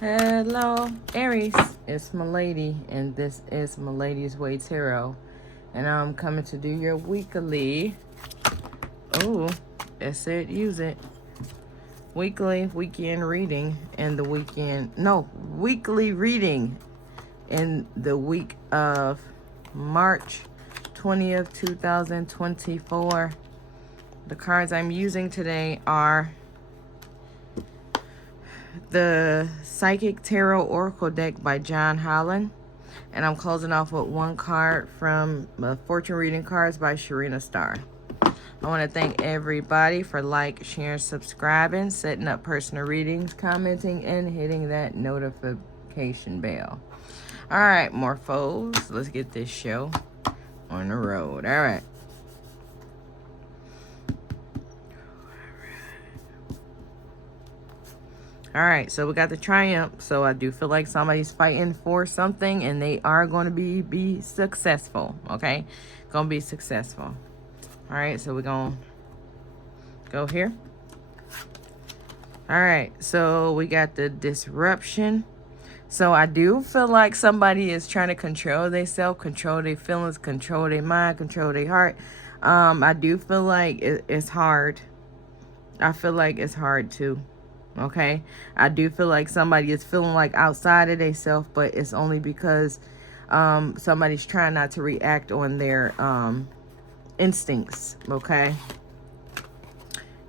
Hello, Aries. It's Milady, and this is Maladyswaytarot, and I'm coming to do your weekly. Oh, that's it. Use it. Weekly weekend reading and the weekend. No, weekly reading in the week of March 20th, 2024. The cards I'm using today are the Psychic Tarot Oracle deck by John Holland. And I'm closing off with one card from Fortune Reading Cards by Sharina Starr. I want to thank everybody for sharing, subscribing, setting up personal readings, commenting, and hitting that notification bell. All right, Morphos, let's get this show on the road. All right. All right, so we got the Triumph. So I do feel like somebody's fighting for something, and they are going to be successful, okay? Going to be successful. All right, so we're going to go here. All right, so we got the Disruption. So I do feel like somebody is trying to control themselves, control their feelings, control their mind, control their heart. I do feel like it's hard. I feel like it's hard too. Okay, I do feel like somebody is feeling like outside of themselves, but it's only because somebody's trying not to react on their instincts. Okay.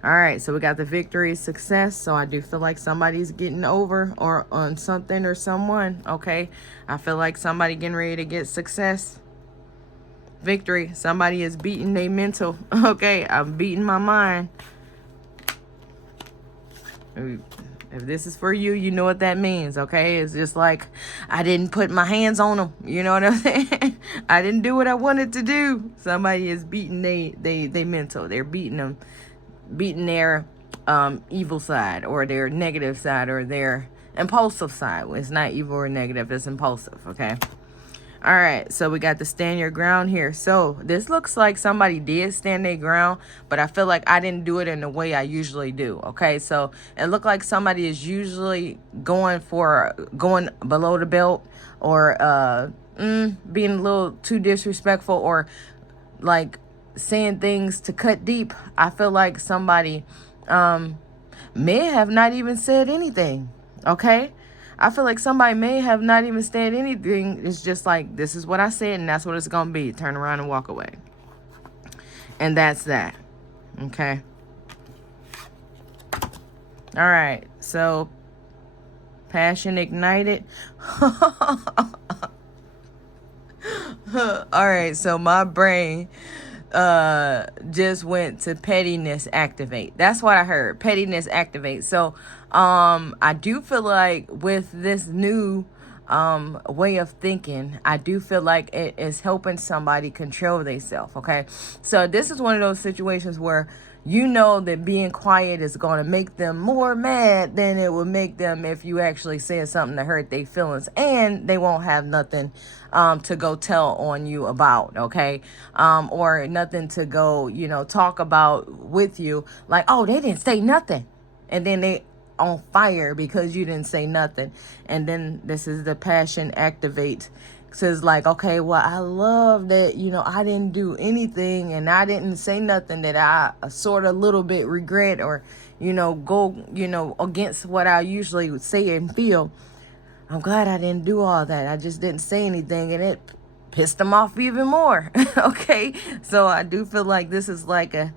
All right, so we got the Victory, Success. So I do feel like somebody's getting over or on something or someone. Okay, I feel like somebody getting ready to get success. Victory, somebody is beating their mental. Okay, I'm beating my mind. If this is for you, you know what that means, okay? It's just like, I didn't put my hands on them. You know what I'm saying? I didn't do what I wanted to do. Somebody is beating they mental. They're beating their evil side or their negative side or their impulsive side. It's not evil or negative. It's impulsive, okay? All right, so we got the Stand Your Ground here. So this looks like somebody did stand their ground, but I feel like I didn't do it in the way I usually do, okay? So it looked like somebody is usually going below the belt or being a little too disrespectful or like saying things to cut deep. I feel like somebody may have not even said anything, okay? I feel like somebody may have not even said anything. It's just like, this is what I said, and that's what it's going to be. Turn around and walk away. And that's that. Okay. All right. So, Passion Ignited. All right. So, my brain just went to Pettiness Activate. That's what I heard. Pettiness Activate. So I do feel like with this new way of thinking, I do feel like it is helping somebody control themselves. Okay, so this is one of those situations where you know that being quiet is going to make them more mad than it would make them if you actually said something to hurt their feelings, and they won't have nothing to go tell on you about, okay? Or nothing to go, talk about with you, like, oh, they didn't say nothing, and then they on fire because you didn't say nothing. And then this is the Passion Activate. Says like, okay, well, I love that, I didn't do anything and I didn't say nothing that I sort of little bit regret or, go, against what I usually would say and feel. I'm glad I didn't do all that. I just didn't say anything, and it pissed them off even more. Okay, so I do feel like this is like a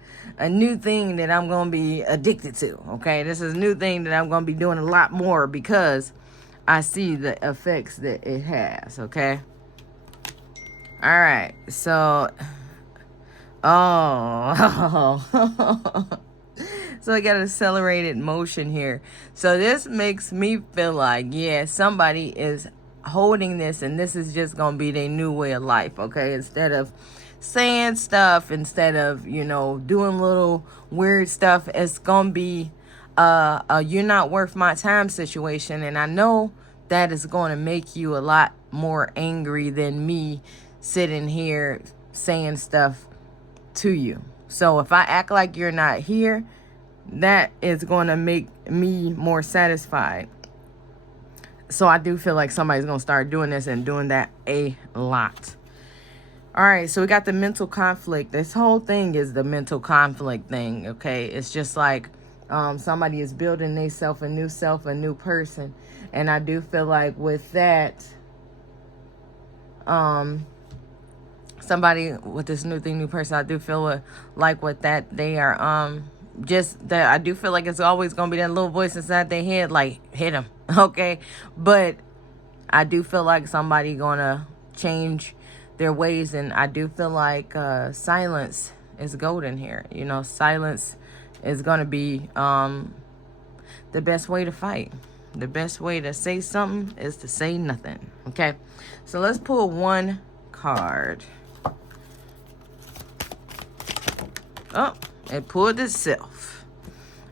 new thing that I'm going to be addicted to. Okay, this is a new thing that I'm going to be doing a lot more because I see the effects that it has, okay? All right, so, so I got accelerated motion here. So this makes me feel like, yeah, somebody is holding this, and this is just going to be their new way of life, okay? Instead of saying stuff, instead of, doing little weird stuff, it's going to be you're not worth my time situation. And I know that is going to make you a lot more angry than me sitting here saying stuff to you. So if I act like you're not here, that is going to make me more satisfied. So I do feel like somebody's going to start doing this and doing that a lot. All right, so we got the mental conflict. This whole thing is the mental conflict thing, okay? It's just like somebody is building themselves a new self, a new person. And I do feel like with that, somebody with this new person, I do feel like with that, they are just that. I do feel like it's always going to be that little voice inside their head, like, hit them, okay? But I do feel like somebody going to change their ways, and I do feel like silence is golden here. You know, silence is going to be the best way to fight. The best way to say something is to say nothing, okay? So let's pull one card. Oh, it pulled itself.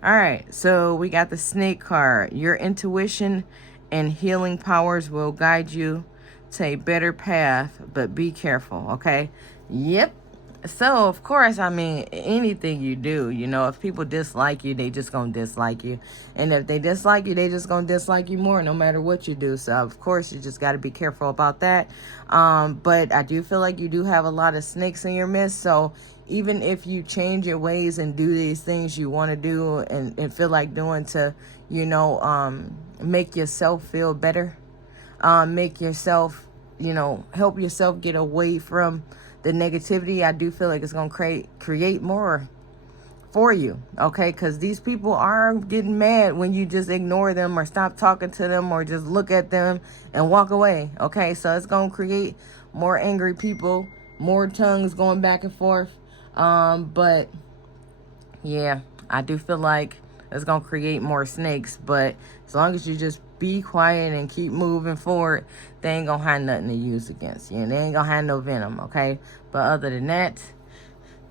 All right, so we got the snake card. Your intuition and healing powers will guide you to a better path, but be careful, okay? Yep. So, of course, I mean, anything you do, you know, if people dislike you, they just gonna dislike you. And if they dislike you, they just gonna dislike you more no matter what you do. So, of course, you just got to be careful about that. But I do feel like you do have a lot of snakes in your midst. So, even if you change your ways and do these things you want to do and feel like doing to, you know, make yourself feel better, make yourself, you know, help yourself get away from the negativity, I do feel like it's going to create more for you, okay? Because these people are getting mad when you just ignore them or stop talking to them or just look at them and walk away, okay? So it's going to create more angry people, more tongues going back and forth. But yeah, I do feel like it's going to create more snakes. But as long as you just be quiet and keep moving forward, they ain't going to have nothing to use against you. And they ain't going to have no venom, okay? But other than that,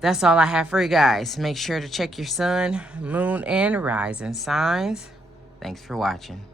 that's all I have for you guys. Make sure to check your sun, moon, and rising signs. Thanks for watching.